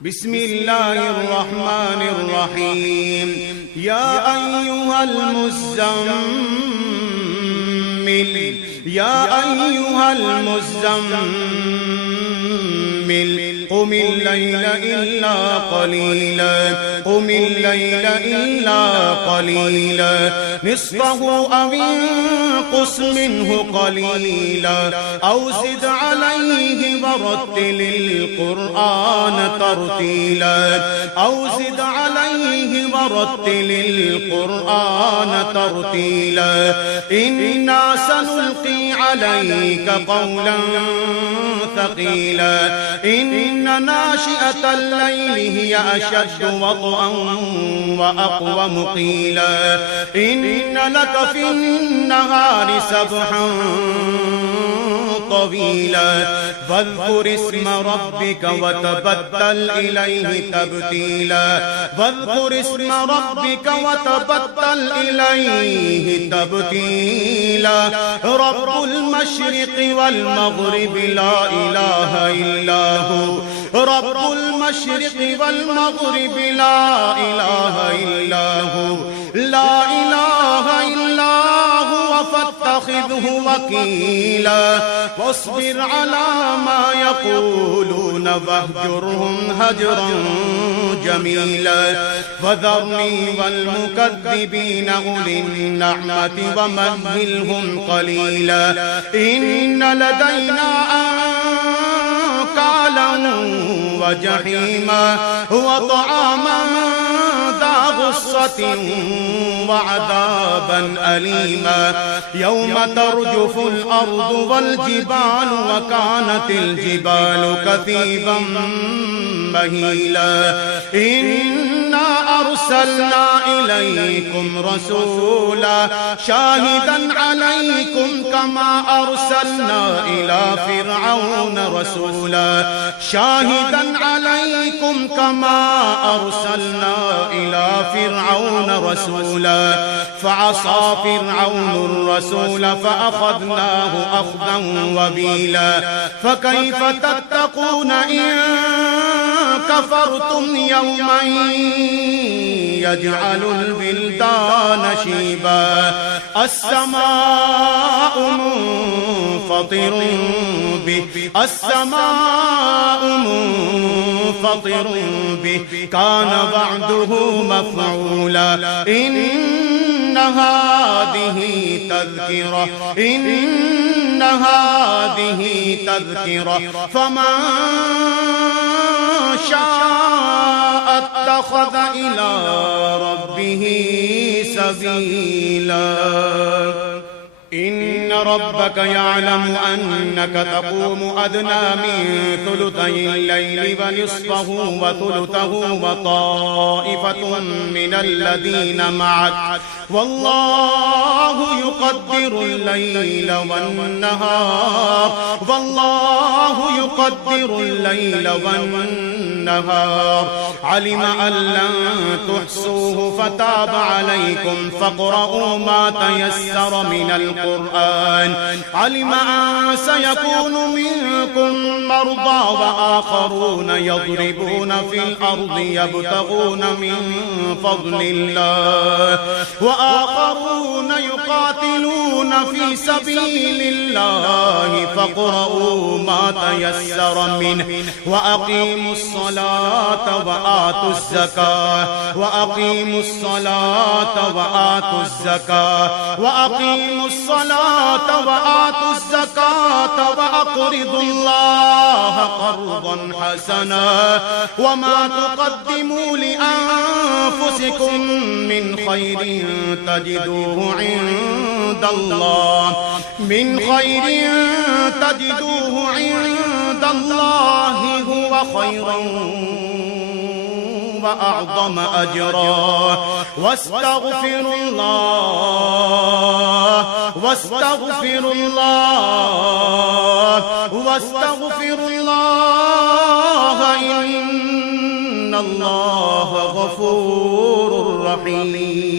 بسم الله الرحمن الرحيم. يا أيها المزمل قم الليل إلا قليلا نصفه أو انقص منه قليلا أو زد عليه ورتل القرآن ترتيلا إنا سنلقي عليك قولا ثقيلا إن ناشئة الليل هي أشد وطئا وأقوم قيلا إن لك في النهار سبحا طويلا فاذكر اسم ربك وتبتل إليه تبتيلا رب المشرق والمغرب لا إله إلا هو فاتخذه وكيلا واصبر على ما يقولون واهجرهم هجرا جميلا وذرني والمكذبين أولي النعمة ومهلهم قليلا إن لدينا أنكالا وجحيما وطعاما ذا غصة وعذابا أليما يوم ترجف الأرض والجبال وكانت الجبال كثيبا مهيلا إنا أرسلنا إليكم رسولا شاهدا عليكم كما أرسلنا إلى فرعون رسولا فعصى فرعون الرسول فأخذناه أخذا وبيلا فكيف تتقون إن كفرتم يوما يجعل البلدان شيبا السماء منفطر به كان وعده مفعولا إن هذه تذكرة فمن شاء اتخذ إلى ربه سبيلا إن ربك يعلم أنك تقوم أدنى من ثلثي الليل ونصفه وثلثه وطائفة من الذين معك والله يقدر الليل والنهار علم أن لن تحصوه فتاب عليكم فاقرؤوا ما تيسر من القرآن علم أن سيكون منكم مرضى وآخرون يضربون في الأرض يبتغون من فضل الله وآخرون يقاتلون في سبيل الله فاقرؤوا ما تيسر منه وأقيموا الصلاة وآتوا الزكاة وأقرضوا الله قرضا حسنا وما تقدموا لأنفسكم من خير تجدوه عند الله هو خيرا وأعظم أجرا واستغفروا الله إن الله غفور رحيم.